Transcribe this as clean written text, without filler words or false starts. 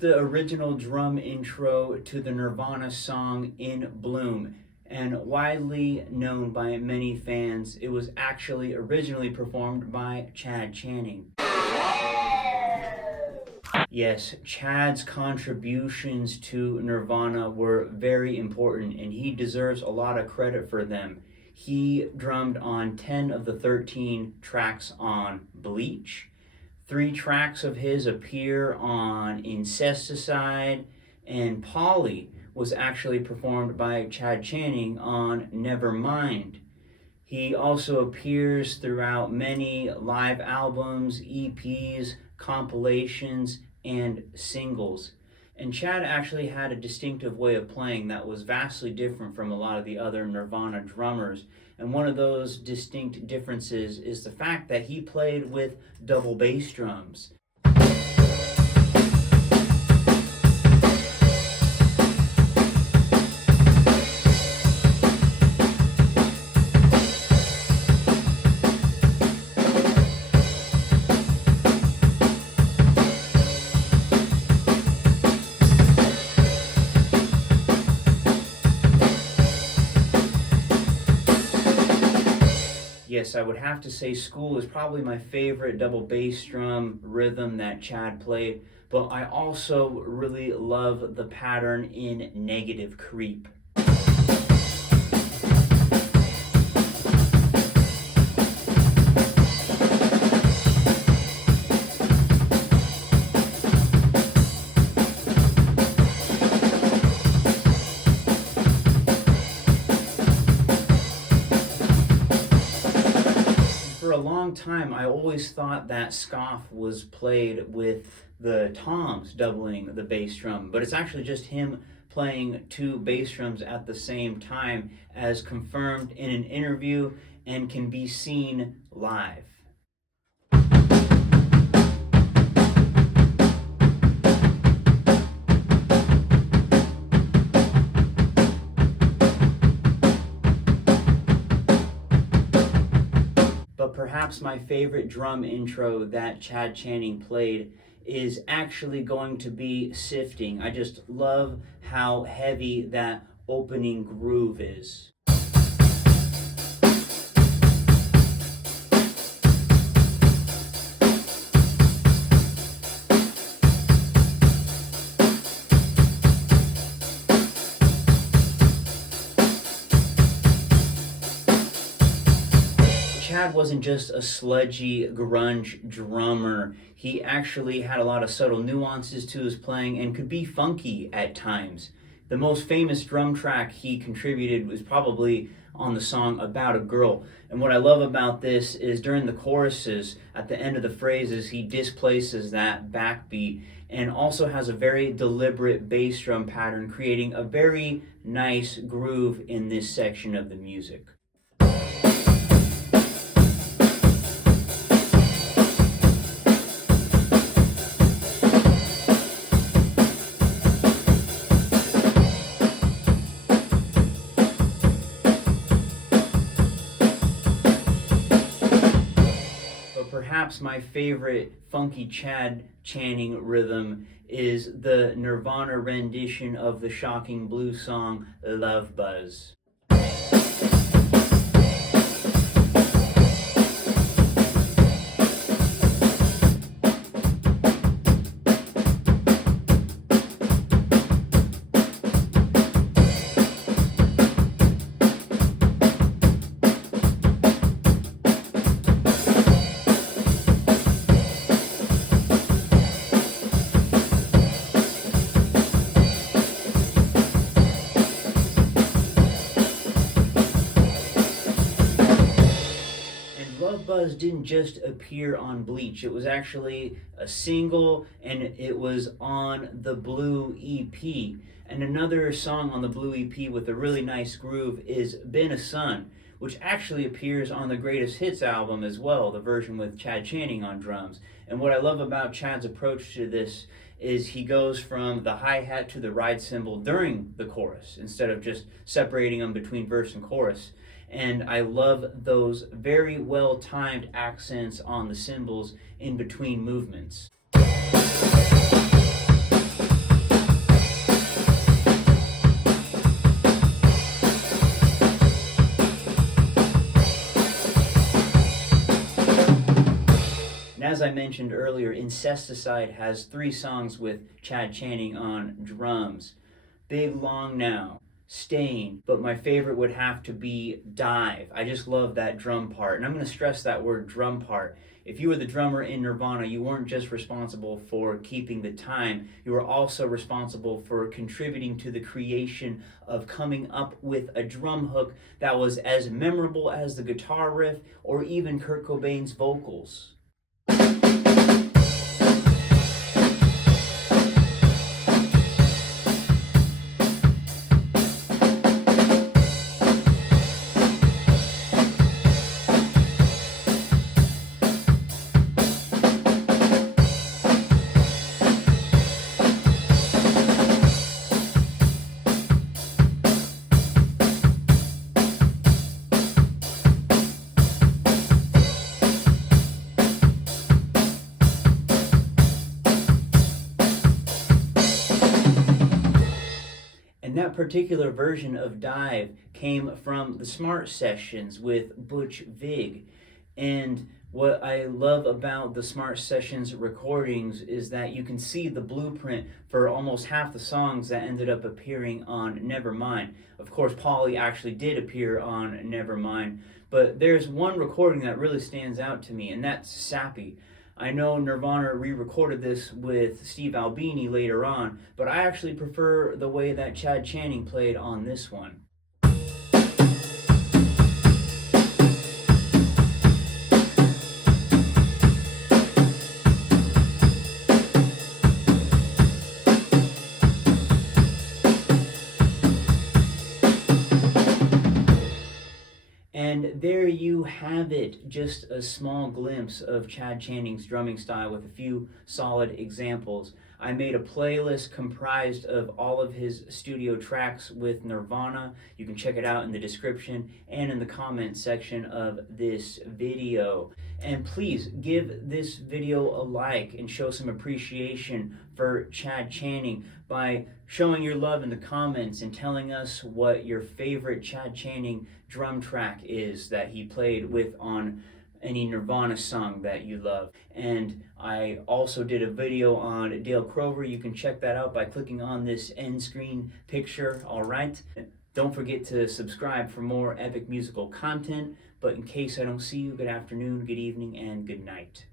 the original drum intro to the Nirvana song In Bloom, and widely known by many fans. It was actually originally performed by Chad Channing. Yes, Chad's contributions to Nirvana were very important, and he deserves a lot of credit for them. He drummed on 10 of the 13 tracks on Bleach. 3 tracks of his appear on Insecticide, and Polly was actually performed by Chad Channing on Nevermind. He also appears throughout many live albums, EPs, compilations, and singles. And Chad actually had a distinctive way of playing that was vastly different from a lot of the other Nirvana drummers. And one of those distinct differences is the fact that he played with double bass drums. Yes, I would have to say School is probably my favorite double bass drum rhythm that Chad played, but I also really love the pattern in Negative Creep. For a long time, I always thought that Scoff was played with the toms doubling the bass drum, but it's actually just him playing 2 bass drums at the same time, as confirmed in an interview and can be seen live. But perhaps my favorite drum intro that Chad Channing played is actually going to be Sifting. I just love how heavy that opening groove is. Chad wasn't just a sludgy grunge drummer. He actually had a lot of subtle nuances to his playing and could be funky at times. The most famous drum track he contributed was probably on the song About a Girl. And what I love about this is during the choruses, at the end of the phrases, he displaces that backbeat and also has a very deliberate bass drum pattern, creating a very nice groove in this section of the music. Perhaps my favorite funky Chad Channing rhythm is the Nirvana rendition of the shocking blues song Love Buzz. Love Buzz didn't just appear on Bleach. It was actually a single, and it was on the Blue EP. And another song on the Blue EP with a really nice groove is Been a Sun, which actually appears on the Greatest Hits album as well, the version with Chad Channing on drums. And what I love about Chad's approach to this is he goes from the hi-hat to the ride cymbal during the chorus, instead of just separating them between verse and chorus. And I love those very well-timed accents on the cymbals in between movements. as I mentioned earlier, Insecticide has 3 songs with Chad Channing on drums. Big Long Now, Stain, but my favorite would have to be Dive. I just love that drum part. And I'm going to stress that word drum part. If you were the drummer in Nirvana, you weren't just responsible for keeping the time, you were also responsible for contributing to the creation of coming up with a drum hook that was as memorable as the guitar riff or even Kurt Cobain's vocals. And that particular version of Dive came from the Smart Sessions with Butch Vig. And what I love about the Smart Sessions recordings is that you can see the blueprint for almost half the songs that ended up appearing on Nevermind. Of course, Polly actually did appear on Nevermind, but there's one recording that really stands out to me, and that's Sappy. I know Nirvana re-recorded this with Steve Albini later on, but I actually prefer the way that Chad Channing played on this one. And there you have it, just a small glimpse of Chad Channing's drumming style with a few solid examples. I made a playlist comprised of all of his studio tracks with Nirvana. You can check it out in the description and in the comment section of this video. And please give this video a like and show some appreciation for Chad Channing by showing your love in the comments and telling us what your favorite Chad Channing drum track is that he played with on any Nirvana song that you love. And I also did a video on Dale Crover. You can check that out by clicking on this end screen picture, all right? Don't forget to subscribe for more epic musical content. But in case I don't see you, good afternoon, good evening, and good night.